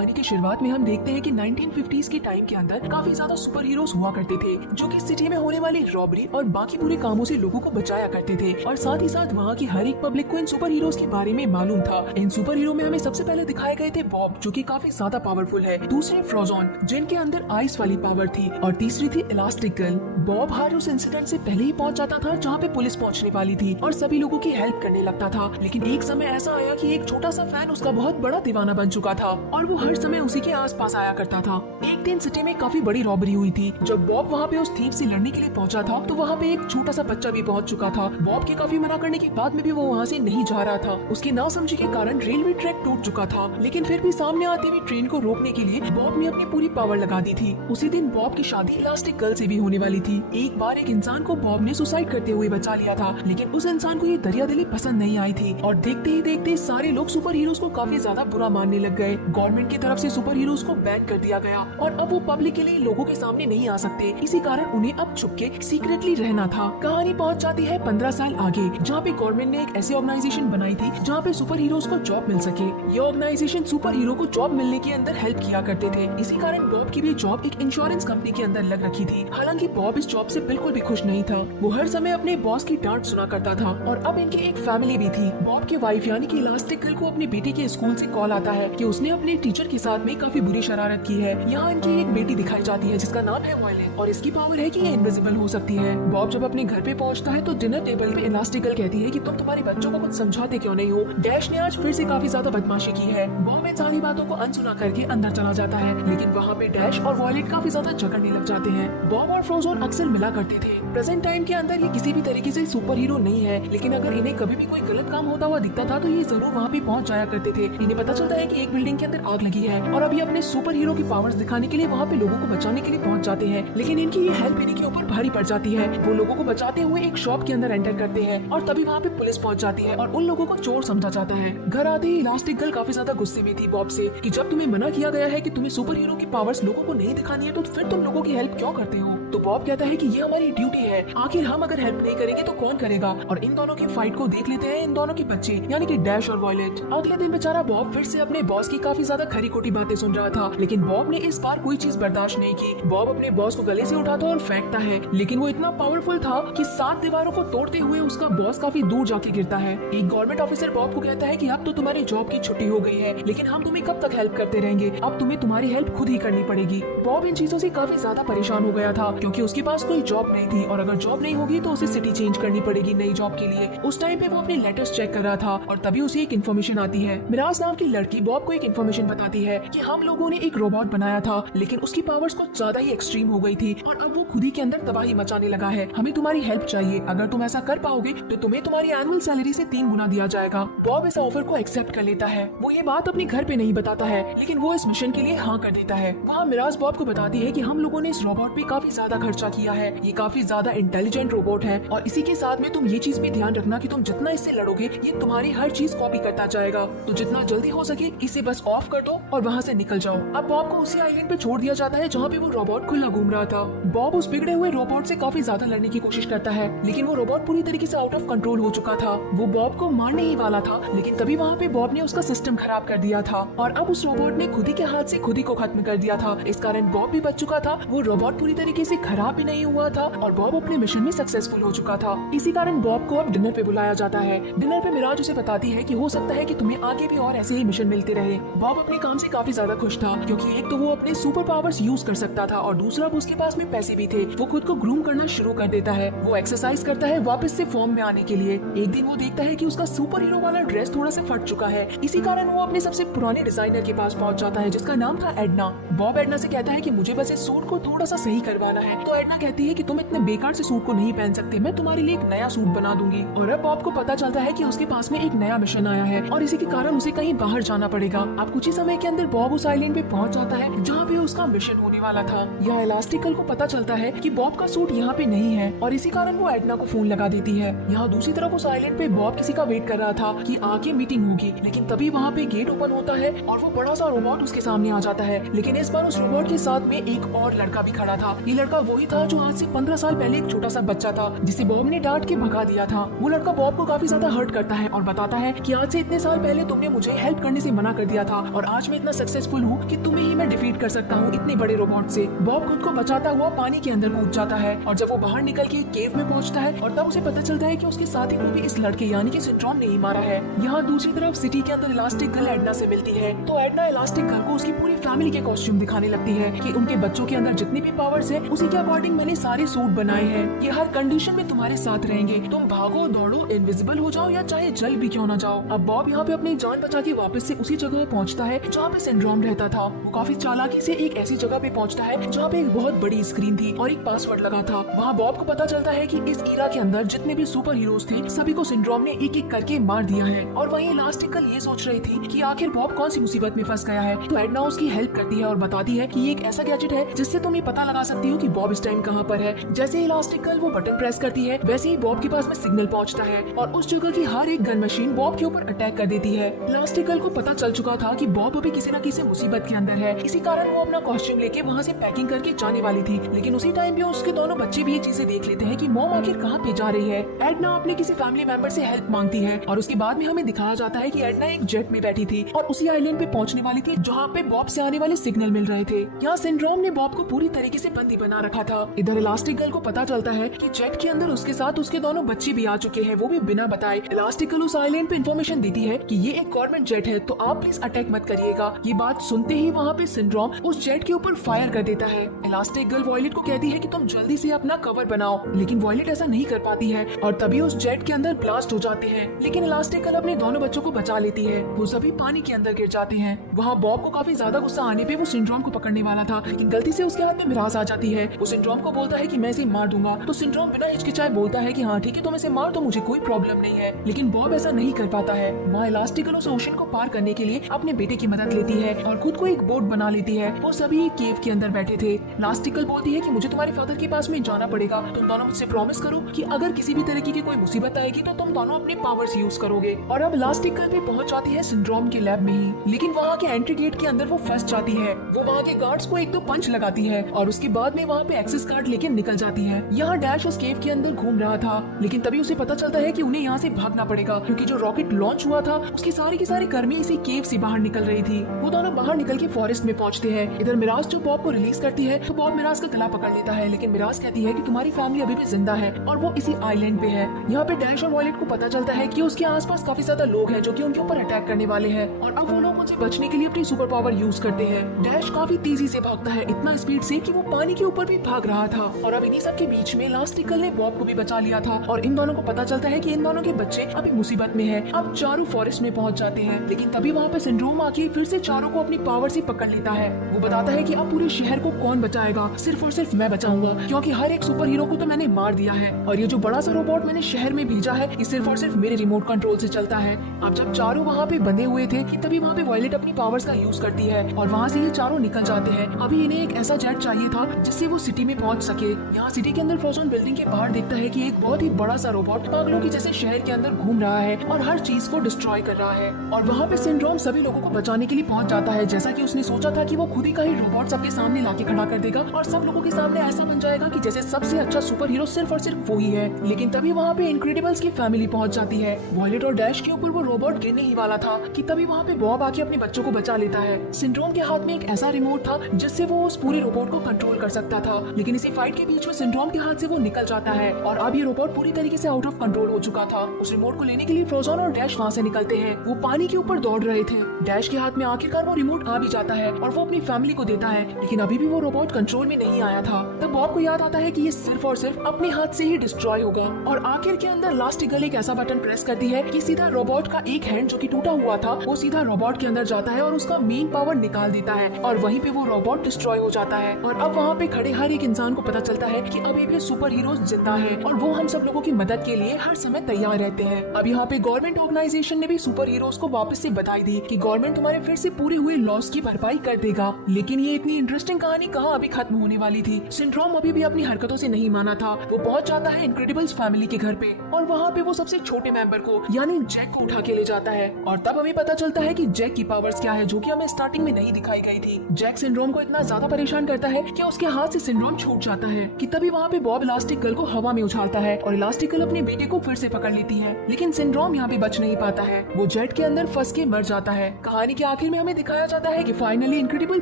कहानी की शुरुआत में हम देखते हैं कि 1950s के टाइम के अंदर काफी ज्यादा सुपर हीरोज हुआ करते थे जो कि सिटी में होने वाली रॉबरी और बाकी पूरे कामों से लोगों को बचाया करते थे और साथ ही साथ वहाँ की हर एक पब्लिक को इन सुपर हीरोज के बारे में मालूम था। इन सुपर हीरो में हमें सबसे पहले दिखाए गए थे बॉब जो कि काफी ज्यादा पावरफुल है, दूसरे फ्रोजन जिनके अंदर आइस वाली पावर थी और तीसरी थी इलास्टिक गर्ल। बॉब हर उस इंसिडेंट से पहले ही पहुंच जाता था जहाँ पे पुलिस पहुंचने वाली थी और सभी लोगों की हेल्प करने लगता था। लेकिन एक समय ऐसा आया कि एक छोटा सा फैन उसका बहुत बड़ा दीवाना बन चुका था और वो हर समय उसी के आसपास आया करता था। एक दिन सिटी में काफी बड़ी रॉबरी हुई थी। जब बॉब वहाँ पे उस थीफ से लड़ने के लिए पहुंचा था तो वहाँ पे एक छोटा सा बच्चा भी पहुंच चुका था। बॉब के काफी मना करने के बाद में भी वो वहाँ से नहीं जा रहा था। उसकी नासमझी के कारण रेलवे ट्रैक टूट चुका था, लेकिन फिर भी सामने आती हुई ट्रेन को रोकने के लिए बॉब ने अपनी पूरी पावर लगा दी थी। उसी दिन बॉब की शादी इलास्टिक गर्ल से भी होने वाली थी। एक बार एक इंसान को बॉब ने सुसाइड करते हुए बचा लिया था, लेकिन उस इंसान को ये दरियादिली पसंद नहीं आई थी और देखते ही देखते सारे लोग सुपर हीरोज को काफी ज्यादा बुरा मानने लग गए। गवर्नमेंट की तरफ से सुपर हीरोज को बैन कर दिया गया और अब वो पब्लिक के लिए लोगों के सामने नहीं आ सकते। इसी कारण उन्हें अब छुप के सीक्रेटली रहना था। कहानी पहुंच जाती है 15 साल आगे, जहाँ पे गवर्नमेंट ने एक ऐसी ऑर्गेनाइजेशन बनाई थी जहाँ पे सुपर हीरोज को जॉब मिल सके। ये ऑर्गेनाइजेशन सुपर हीरो को जॉब मिलने के अंदर हेल्प किया करते थे। इसी कारण बॉब की भी जॉब एक इंश्योरेंस कंपनी के अंदर लग रखी थी। हालांकि बॉब इस जॉब से बिल्कुल भी खुश नहीं था। वो हर समय अपने बॉस की डांट सुना करता था और अब इनकी एक फैमिली भी थी। बॉब के वाइफ यानी कि इलास्टिक गर्ल को अपनी बेटी के स्कूल से कॉल आता है कि उसने अपने टीचर के साथ में काफी बुरी शरारत की है। यहाँ इनकी एक बेटी दिखाई जाती है जिसका नाम है वायलेट और इसकी पावर है कि ये इनविजिबल हो सकती है। बॉब जब अपने घर पे पहुँचता है तो डिनर टेबल पे इलास्टिक गर्ल कहती है कि तुम तुम्हारे बच्चों को कुछ समझाते क्यों नहीं हो। डैश ने आज फिर से काफी ज्यादा बदमाशी की है। बॉब इन सारी बातों को अनसुना करके अंदर चला जाता है, लेकिन वहाँ पे डैश और वायलेट काफी ज्यादा झगड़ने लग जाते हैं। बॉब और फ्रोजन अक्सर मिला करते थे। प्रेजेंट टाइम के अंदर ये किसी भी तरीके से सुपर हीरो नहीं है, लेकिन अगर इन्हें कभी भी कोई गलत काम होता हुआ दिखता था तो ये जरूर वहाँ पे पहुँच जाया करते थे। इन्हें पता चलता है कि एक बिल्डिंग के अंदर आग लगी है और अभी अपने सुपर हीरो की पावर्स दिखाने के लिए वहाँ पे लोगों को बचाने के लिए पहुँच जाते हैं, लेकिन इनकी ये हेल्प इन्हीं के ऊपर भारी पड़ जाती है। वो लोगों को बचाते हुए एक शॉप के अंदर एंटर करते हैं और तभी वहाँ पे पुलिस पहुँच जाती है और उन लोगों को चोर समझा जाता है। घर आते ही इलास्टिक गर्ल काफी ज्यादा गुस्से में थी बॉब से कि जब तुम्हें मना किया गया है कि तुम्हें सुपर हीरो की पावर्स लोगों को नहीं दिखानी है तो फिर तुम लोगों की हेल्प क्यों करते हो। तो बॉब कहता है कि ये हमारी ड्यूटी है, आखिर हम अगर हेल्प नहीं करेंगे तो कौन करेगा। और इन दोनों की फाइट को देख लेते हैं इन दोनों के बच्चे यानी कि डैश और वायलेट। अगले दिन बेचारा बॉब फिर से अपने बॉस की काफी ज्यादा खरी खोटी बातें सुन रहा था, लेकिन बॉब ने इस बार कोई चीज बर्दाश्त नहीं की। बॉब अपने बॉस को गले से उठाता और फेंकता है, लेकिन वो इतना पावरफुल था कि 7 दीवारों को तोड़ते हुए उसका बॉस काफी दूर जाके गिरता है। एक गवर्नमेंट ऑफिसर बॉब को कहता है कि अब तो तुम्हारी जॉब की छुट्टी हो गई है, लेकिन हम तुम्हें कब तक हेल्प करते रहेंगे, अब तुम्हें तुम्हारी हेल्प खुद ही करनी पड़ेगी। बॉब इन चीजों से काफी ज्यादा परेशान हो गया था क्योंकि उसके पास कोई जॉब नहीं थी और अगर जॉब नहीं होगी तो उसे सिटी चेंज करनी पड़ेगी नई जॉब के लिए। उस टाइम पे वो अपने लेटर्स चेक कर रहा था और तभी उसे एक इन्फॉर्मेशन आती है। मिराज नाम की लड़की बॉब को एक इन्फॉर्मेशन बताती है कि हम लोगों ने एक रोबोट बनाया था, लेकिन उसकी पावर्स कुछ ज्यादा ही एक्सट्रीम हो गई थी और अब वो खुद ही के अंदर तबाही मचाने लगा है। हमें तुम्हारी हेल्प चाहिए, अगर तुम ऐसा कर पाओगे तो तुम्हें तुम्हारी एनुअल सैलरी से 3 गुना दिया जाएगा। बॉब इस ऑफर को एक्सेप्ट कर लेता है। वो ये बात अपने घर पे नहीं बताता है, लेकिन वो इस मिशन के लिए हाँ कर देता है। वहाँ मिराज बॉब को बताती है कि हम लोगों ने इस रोबोट पे काफी ज्यादा खर्चा किया है, ये काफी ज्यादा इंटेलिजेंट रोबोट है और इसी के साथ में तुम ये चीज भी ध्यान रखना कि तुम जितना इससे लड़ोगे ये तुम्हारी हर चीज कॉपी करता जाएगा, तो जितना जल्दी हो सके इसे बस ऑफ कर दो और वहाँ से निकल जाओ। अब बॉब को उसी आइलैंड पे छोड़ दिया जाता है जहाँ पे वो रोबोट खुला घूम रहा था। बॉब उस बिगड़े हुए रोबोट से काफी ज्यादा लड़ने की कोशिश करता है, लेकिन वो रोबोट पूरी तरीके से आउट ऑफ कंट्रोल हो चुका था। वो बॉब को मारने ही वाला था, लेकिन तभी वहाँ पे बॉब ने उसका सिस्टम खराब कर दिया था और अब उस रोबोट ने खुद ही के हाथ से खुद ही को खत्म कर दिया था। इस कारण बॉब भी बच चुका था, वो रोबोट पूरी तरीके से खराब भी नहीं हुआ था और बॉब अपने मिशन में सक्सेसफुल हो चुका था। इसी कारण बॉब को अब डिनर पे बुलाया जाता है। डिनर पे मिराज उसे बताती है कि हो सकता है कि तुम्हें आगे भी और ऐसे ही मिशन मिलते रहे। बॉब अपने काम से काफी ज्यादा खुश था क्योंकि एक तो वो अपने सुपर पावर्स यूज कर सकता था और दूसरा वो उसके पास में पैसे भी थे। वो खुद को ग्रूम करना शुरू कर देता है, वो एक्सरसाइज करता है वापस से फॉर्म में आने के लिए। एक दिन वो देखता है कि उसका सुपर हीरो वाला ड्रेस थोड़ा सा फट चुका है, इसी कारण वो अपने सबसे पुराने डिजाइनर के पास पहुंच जाता है जिसका नाम था एडना। बॉब एडना से कहता है कि मुझे बस इस सूट को थोड़ा सा सही करवाना है, तो एडना कहती है कि तुम इतने बेकार से सूट को नहीं पहन सकते, मैं तुम्हारे लिए एक नया सूट बना दूंगी। और अब बॉब को पता चलता है कि उसके पास में एक नया मिशन आया है और इसी के कारण उसे कहीं बाहर जाना पड़ेगा। अब कुछ ही समय के अंदर बॉब उस आइलैंड पे पहुंच जाता है जहाँ पे उसका मिशन होने वाला था। यहाँ इलास्टिक गर्ल को पता चलता है कि बॉब का सूट यहाँ पे नहीं है और इसी कारण वो एडना को फोन लगा देती है। यहाँ दूसरी तरफ उस आइलैंड पे बॉब किसी का वेट कर रहा था कि आके मीटिंग होगी, लेकिन तभी वहाँ पे गेट ओपन होता है और वो बड़ा सा रोबोट उसके सामने आ जाता है, लेकिन इस बार उस रोबोट के साथ में एक और लड़का भी खड़ा था। ये लड़का वही था जो आज से 15 साल पहले एक छोटा सा बच्चा था जिसे बॉब ने डांट के भगा दिया था। वो लड़का बॉब को काफी ज्यादा हर्ट करता है और बताता है कि आज से इतने साल पहले तुमने मुझे हेल्प करने से मना कर दिया था और आज मैं इतना सक्सेसफुल हूँ कि तुम्हें ही मैं डिफीट कर सकता हूँ इतने बड़े रोबोट से। बॉब खुद को बचाता हुआ पानी के अंदर कूद जाता है और जब वो बाहर निकल के एक केव में पहुंचता है और तब उसे पता चलता है कि उसके साथी को भी इस लड़के यानी कि सिंड्रोम ने ही मारा है। यहाँ दूसरी तरफ सिटी के अंदर इलास्टिक गर्ल एडना से मिलती है तो एडना इलास्टिक गर्ल को उसकी पूरी फैमिली के कॉस्ट्यूम दिखाने लगती है कि उनके बच्चों के अंदर जितनी भी पावर्स है उसी के अकॉर्डिंग मैंने सारे सूट बनाए हैं। ये हर कंडीशन में तुम्हारे साथ रहेंगे, तुम भागो दौड़ो इनविजिबल हो जाओ या चाहे जल भी क्यों ना जाओ। अब बॉब यहाँ पे अपनी जान बचा के वापस से उसी जगह पहुँचता है जहाँ पे सिंड्रोम रहता था। वो काफी चालाकी से एक ऐसी जगह पे पहुँचता है जहाँ पे एक बहुत बड़ी स्क्रीन थी और एक पासवर्ड लगा था। वहाँ बॉब को पता चलता है कि इस ईरा के अंदर जितने भी सुपर हीरोज थे सभी को सिंड्रोम ने एक एक करके मार दिया है। और वहीं इलास्टिक गर्ल ये सोच रही थी कि आखिर बॉब कौन सी मुसीबत में फंस गया है तो एडना उसकी हेल्प करती है और बताती है कि ये एक ऐसा गैजेट है जिससे तुम ये पता लगा सकती हो कि बॉब इस टाइम कहाँ पर है। जैसे ही इलास्टिक गर्ल वो बटन प्रेस करती है वैसे ही बॉब के पास में सिग्नल पहुंचता है और उस जगह की हर एक गन मशीन बॉब के ऊपर अटैक कर देती है। इलास्टिक गर्ल को पता चल चुका था कि बॉब अभी किसी न किसी मुसीबत के अंदर है, इसी कारण वो अपना कॉस्ट्यूम लेके वहाँ से पैकिंग करके जाने वाली थी। लेकिन उसी टाइम पे उसके दोनों बच्चे भी ये चीजें देख लेते हैं कि मॉम आखिर कहाँ पे जा रही है। एडना अपने किसी फैमिली मेंबर से हेल्प मांगती है और उसके बाद में हमें दिखाया जाता है कि एडना एक जेट में बैठी थी और उसी आइलैंड पे पहुंचने वाली थी जहाँ पे बॉब से आने वाले सिग्नल मिल रहे थे। यहाँ सिंड्रोम ने बॉब को पूरी तरीके से बंदी बना रखा था। इधर इलास्टिक गर्ल को पता चलता है कि जेट के अंदर उसके साथ उसके दोनों बच्चे भी आ चुके हैं, वो भी बिना बताए। इलास्टिक गर्ल उस आइलैंड पे इन्फॉर्मेशन देती है कि ये एक गवर्नमेंट जेट है तो आप प्लीज अटैक मत करिएगा। ये बात सुनते ही वहाँ पे सिंड्रोम उस जेट के ऊपर फायर कर देता है। इलास्टिक गर्ल वॉयलेट को कहती है कि तुम जल्दी से अपना कवर बनाओ, लेकिन वॉयलेट ऐसा नहीं कर पाती है और तभी उस जेट के अंदर ब्लास्ट हो जाते हैं। लेकिन इलास्टिक गर्ल अपने दोनों बच्चों को बचा लेती है, वो सभी पानी के अंदर गिर जाते हैं। वहाँ बॉब को काफी ज्यादा गुस्सा आने पे वो सिंड्रोम को पकड़ने वाला था लेकिन गलती से उसके हाथ में मिराज आ जाती है। वो सिंड्रोम को बोलता है कि मैं इसे मार दूंगा तो सिंड्रोम बिना हिचकिचाए बोलता है कि हाँ ठीक है तुम इसे मार दो, मुझे कोई प्रॉब्लम नहीं है। लेकिन बॉब ऐसा नहीं कर पाता है। वहाँ इलास्टिक गर्ल उस ओशन को पार करने के लिए अपने बेटे की मदद लेती है और खुद को एक बोट बना लेती है। वो सभी केव के अंदर बैठे थे। इलास्टिक गर्ल बोलती है कि मुझे तुम्हारे फादर के पास में जाना पड़ेगा, तुम दोनों मुझसे प्रॉमिस करो कि अगर किसी भी तरीके की कोई मुसीबत आएगी तो तुम दोनों अपने पावर्स यूज करोगे। और अब इलास्टिक गर्ल भी पहुंच जाती है सिंड्रोम के लैब में ही, लेकिन वहाँ के एंट्री गेट के अंदर वो फंस जाती है। वो वहाँ के गार्ड्स को एक दो पंच लगाती है और उसके बाद में वहाँ पे एक्सेस कार्ड लेके निकल जाती है। यहाँ डैश उस केव के अंदर घूम रहा था लेकिन तभी उसे पता चलता है कि उन्हें यहाँ से भागना पड़ेगा क्योंकि जो रॉकेट लॉन्च हुआ था उसकी सारी की सारी कर्मी इसी केव से बाहर निकल रही थी। वो दोनों बाहर निकल के फॉरेस्ट में पहुँचते हैं। इधर मिराज जो बॉब को रिलीज करती है तो बॉब मिराज का गला पकड़ लेता है लेकिन मिराज कहती है कि तुम्हारी फैमिली अभी भी जिंदा है और वो इसी आइलैंड पे है। यहाँ पे डैश और वॉयलेट को पता चलता है कि उसके आसपास काफी ज्यादा लोग हैं जो कि उनके ऊपर अटैक करने वाले हैं और अब वो लोग उनसे बचने के लिए अपनी सुपर पावर यूज करते हैं। डैश काफी तेजी से भागता है, इतना स्पीड से कि वो पानी के ऊपर भी भाग रहा था और अब इन्हीं सब के बीच में इलास्टिक गर्ल ने बॉब को भी बचा लिया था और इन दोनों को पता चलता है कि इन दोनों के बच्चे अभी मुसीबत में हैं। अब चारों फॉरेस्ट में पहुंच जाते हैं लेकिन तभी वहाँ पे सिंड्रोम आके फिर से चारों को अपनी पावर से पकड़ लेता है। वो बताता है कि अब पूरे शहर को कौन बचाएगा, सिर्फ और सिर्फ मैं बचाऊंगा क्योंकि हर एक सुपर हीरो को तो मैंने मार दिया है और ये जो बड़ा सा रोबोट मैंने शहर में भेजा है ये सिर्फ और सिर्फ मेरे रिमोट कंट्रोल से चलता है। अब जब चारों वहाँ पे बंधे हुए थे कि तभी वहाँ पे वॉयलेट अपनी पावर्स का यूज करती है और वहाँ से ये चारों निकल जाते हैं। अभी इन्हें एक ऐसा जेट चाहिए था जिससे वो सिटी में पहुँच सके। यहाँ सिटी के अंदर फ्रोजन बिल्डिंग के बाहर देखता है कि एक बहुत ही बड़ा सा रोबोट पागलों की जैसे शहर के अंदर घूम रहा है और हर चीज को डिस्ट्रॉय कर रहा है और वहाँ पे सिंड्रोम सभी लोगों को बचाने के लिए पहुँच जाता है जैसा कि उसने सोचा था कि वो खुद ही का ही रोबोट सबके सामने लाके खड़ा कर देगा और सब लोगों के सामने ऐसा बन जाएगा कि जैसे सबसे अच्छा सुपर हीरो सिर्फ और सिर्फ वो ही है। लेकिन तभी वहाँ पे इनक्रेडिबल्स की फैमिली पहुँच जाती है। वॉयलेट और डैश के ऊपर वो रोबोट गिरने ही वाला था कि तभी वहाँ पे बॉब आके अपने बच्चों को बचा लेता है। सिंड्रोम के हाथ में एक ऐसा रिमोट था जिससे वो उस पूरे रोबोट को कंट्रोल कर सकता था लेकिन इसी फाइट के बीच में सिंड्रोम के हाथ से वो निकल जाता है और अब ये रोबोट पूरी तरीके से आउट ऑफ कंट्रोल हो चुका था। उस रिमोट को लेने के लिए फ्रोजन और डैश वहाँ से निकलते हैं। वो पानी के ऊपर दौड़ रहे थे। डैश के हाथ में आखिरकार वो रिमोट आ भी जाता है और वो अपनी फैमिली को देता है लेकिन अभी भी वो रोबोट कंट्रोल में नहीं आया था। तब बॉब को याद आता है कि ये सिर्फ और सिर्फ अपने हाथ से ही डिस्ट्रॉय होगा और आखिर के अंदर इलास्टिक गर्ल एक ऐसा बटन प्रेस करती है कि सीधा रोबोट का एक हैंड जो कि टूटा हुआ था वो सीधा रोबोट के अंदर जाता है और उसका मेन पावर निकाल देता है और वहीं पे वो रोबोट डिस्ट्रॉय हो जाता है। और अब वहाँ पे खड़े हर एक इंसान को पता चलता है कि अभी भी सुपर हीरोज जिंदा है और वो हम सब लोगों की मदद के लिए हर समय तैयार रहते हैं। अब यहाँ पे गवर्नमेंट ऑर्गेनाइजेशन ने भी सुपर हीरोज को वापस से बताई दी कि गवर्नमेंट तुम्हारे फिर से पूरे हुए लॉस की भरपाई कर देगा। लेकिन ये इतनी इंटरेस्टिंग कहानी कहाँ अभी खत्म होने वाली थी। सिंड्रोम अभी भी अपनी हरकतों से नहीं माना था। वो पहुंच जाता है इनक्रेडिबल्स फैमिली के घर पे और वहाँ पे वो सबसे छोटे मेंबर को यानी जैक को उठा के ले जाता है और तब हमें पता चलता है कि जैक की पावर्स क्या है जो कि हमें स्टार्टिंग में नहीं दिखाई गई थी। जैक सिंड्रोम को इतना ज्यादा परेशान करता है कि उसके हाथ से सिंड्रोम छूट जाता है कि तभी वहाँ पे बॉब इलास्टिक गर्ल को हवा में उछालता है और इलास्टिक गर्ल अपने बेटे को फिर से पकड़ लेती है, लेकिन सिंड्रोम यहाँ पे बच नहीं पाता है। वो जेट के अंदर फंस के मर जाता है। कहानी के आखिर में हमें दिखाया जाता है कि फाइनली इनक्रेडिबल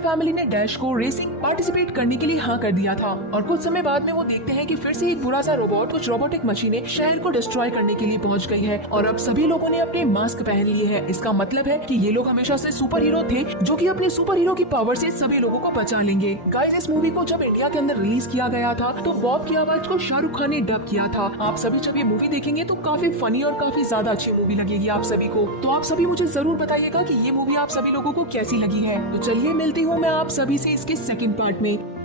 फैमिली ने डैश को रेसिंग पार्टिसिपेट करने के लिए हाँ कर दिया था और कुछ समय बाद में वो देखते हैं कि फिर से एक बुरा सा रोबोट कुछ रोबोटिक मशीनें शहर को डिस्ट्रॉय करने के लिए पहुंच गई है और अब सभी लोगों ने अपने मास्क पहन लिए हैं। इसका मतलब है कि ये लोग हमेशा से सुपर हीरो थे जो कि अपने सुपर हीरो की पावर से सभी लोगों को बचा लेंगे। गाइस, इस मूवी को जब इंडिया के अंदर रिलीज किया गया था तो बॉब की आवाज को शाहरुख खान ने डब किया था। आप सभी जब ये मूवी देखेंगे तो काफी फनी और काफी ज्यादा अच्छी मूवी लगेगी आप सभी को। तो आप सभी मुझे जरूर बताइएगा कि ये मूवी आप सभी लोगों को कैसी लगी है। तो चलिए मिलती हूँ मैं आप सभी से इसके सेकंड पार्ट में।